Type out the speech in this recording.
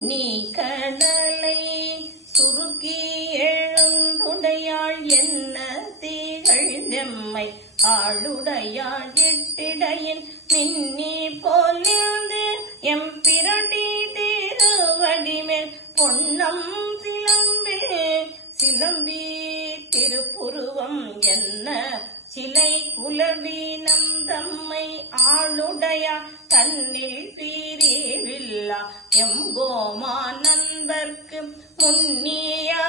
நீ கடலை சுருக்கி எழுந்துடையாள் என்ன தீகள் செம்மை ஆளுடையாள் எட்டிடையின் மின்னி போலிருந்து எம்பிரட்டி திருவடிமேல் பொன்னம் சிலம்பி திருப்புருவம் என்ன சிலை குலவி நந்தம்மை ஆளுடையா தன்னில் பிரிவில்லா எங்கோமா நண்பர்க்கு முன்னியா